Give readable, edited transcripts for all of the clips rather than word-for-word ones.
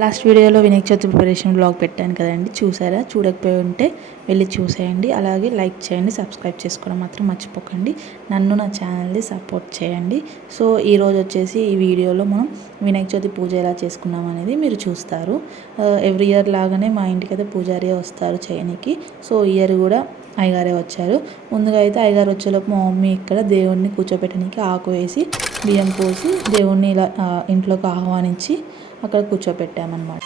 Last వీడియోలో Vinayaka Chavithi preparation blog పెట్టాను కదండి, చూసారా? చూడకపోయి ఉంటే వెళ్ళి చూసేయండి. అలాగే లైక్ చేయండి, సబ్స్క్రైబ్ చేసుకోవడం మాత్రం మర్చిపోకండి. నన్ను నా ఛానల్ని సపోర్ట్ చేయండి. సో ఈరోజు వచ్చేసి ఈ వీడియోలో మనం వినాయక చవితి పూజ ఎలా చేసుకున్నాం అనేది మీరు చూస్తారు. ఎవ్రీ ఇయర్ లాగానే మా ఇంటికి అయితే పూజారి వస్తారు చేయనికి. సో ఇయర్ కూడా అయ్యగారే వచ్చారు. ముందుగా అయితే అయ్యగారు వచ్చేలోపు మా మమ్మీ ఇక్కడ దేవుడిని కూర్చోపెట్టడానికి ఆకు వేసి బియ్యం పోసి దేవుడిని ఇలా ఇంట్లోకి ఆహ్వానించి అక్కడ కూర్చోపెట్టామన్నమాట.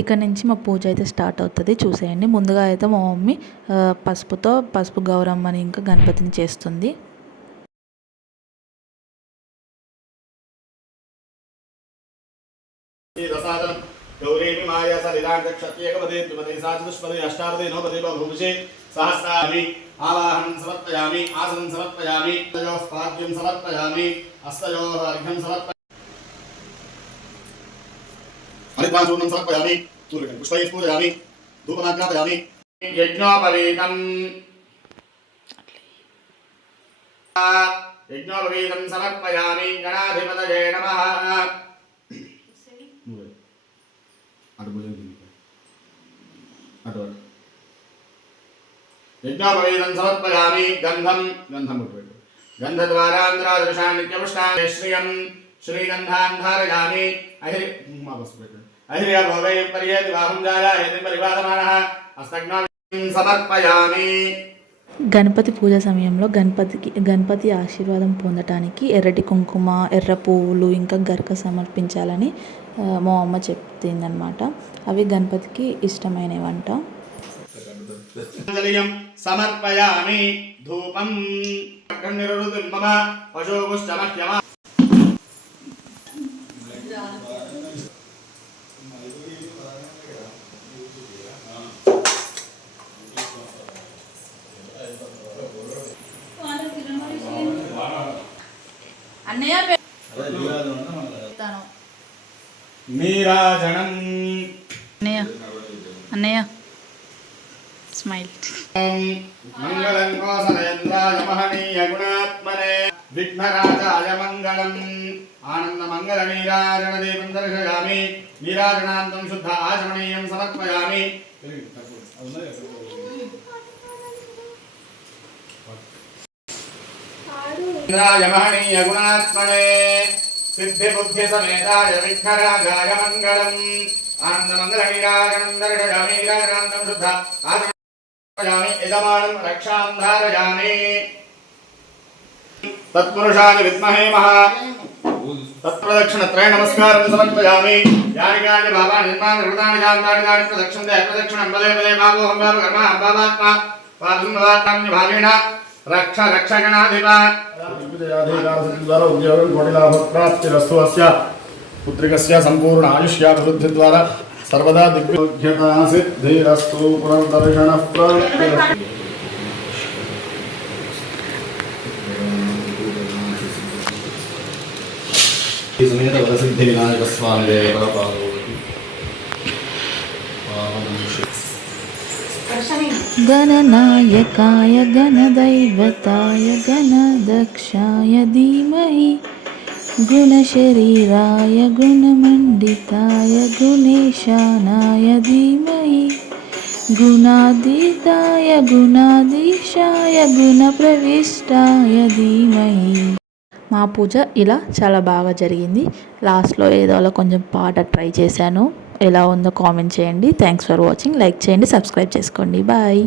ఇక్కడ నుంచి మా పూజ అయితే స్టార్ట్ అవుతుంది, చూసేయండి. ముందుగా అయితే మా మమ్మీ పసుపు గౌరమ్మని ఇంకా గణపతిని చేస్తుంది. गौरेमी माया सलिलांक क्षत्रियकपदे त्रिपदे साचतुष्पदे अष्टापदे नवपदे बहुभुजे सहस्रामि आवाहनं समर्पयामि आसनं समर्पयामि तयोः पाद्यं समर्पयामि हस्तयोः अर्घ्यं समर्पयामि हरिद्राचूर्णं समर्पयामि सूर्यं पुष्पैः पूजयामि धूपमाग्रापयामि यज्ञोपवीतं समर्पयामि गणाधिपतये नमः यज्ञोपवीतं समर्पयामि गंधं गंधद्वारांध्रादृशान् नित्यपुष्टान् श्रियं श्रीगंधान् धारयामि अहिर्यभोगै पर्येति बाहुं जायायति परिवादमानः हस्तग्नां समर्पयामि. గణపతి పూజ సమయంలో గణపతి ఆశీర్వాదం పొందటానికి ఎర్రటి కుంకుమ, ఎర్ర పువ్వులు ఇంకా గరక సమర్పించాలని మా అమ్మ చెప్తుందన్నమాట. అవి గణపతికి ఇష్టమైన వంట. సమర్పయామి ధూపం మమ పశోగుశ్చమహ్యమ అన్నయ్య నీరాజనం అన్నయ్య స్మైల్. మంగళం కోసలేంద్రాయ మహనీయ గుణాత్మనే విఘ్నరాజాయ మంగళం. ఆనంద మంగళ నీరాజన దీపం దర్శయామి. నీరాజనాంతం శుద్ధ ఆచమనీయం సమర్పయామి. इंद्राय महनीय गुणात्मने सिद्धि बुद्धि समेताय विघ्नराजाय मंगलम्. आनंद मंगल नीराजनं दर्शयामि. नीराजनान्तं शुद्ध आचमयामि. यजमानं रक्षां धारयामि. तत्पुरुषाय विद्महे महा तत्प्रदक्षिणत्रय नमस्कारं समर्पयामि. यानि कानि भावानि निर्माणं कृतानि जातानि प्रदक्षिणं पदे पदे भावोऽहं भावकर्मा भावात्मा पादं भवात्मान्य भावेन रक्ष रक्षगणाधिपा द्वारा उद्योगं कोटिलाभप्राप्तिरस्तु. अस्य पुत्रिकस्य संपूर्ण आयुष्याभिवृद्धि द्वारा सर्वदा दिग्विजयता सिद्धिरस्तु. पुनर्दर्शनः प्राप्तिरस्तु. समेत वरसिद्धि विनायक स्वामी देव गणनायकाय गणदैवताय गणदक्षाय धीमहि गुणशरीराय गुणमण्डिताय गुणेशानाय धीमहि गुणातीताय गुणाधीशाय गुणप्रविष्टाय धीमहि. మా పూజ ఇలా చాలా బాగా జరిగింది. లాస్ట్లో ఏదో అలా కొంచెం పాట ట్రై చేశాను. ఎలా ఉందో కామెంట్ చేయండి. Thanks for watching. లైక్ చేయండి, సబ్స్క్రైబ్ చేసుకోండి. బాయ్.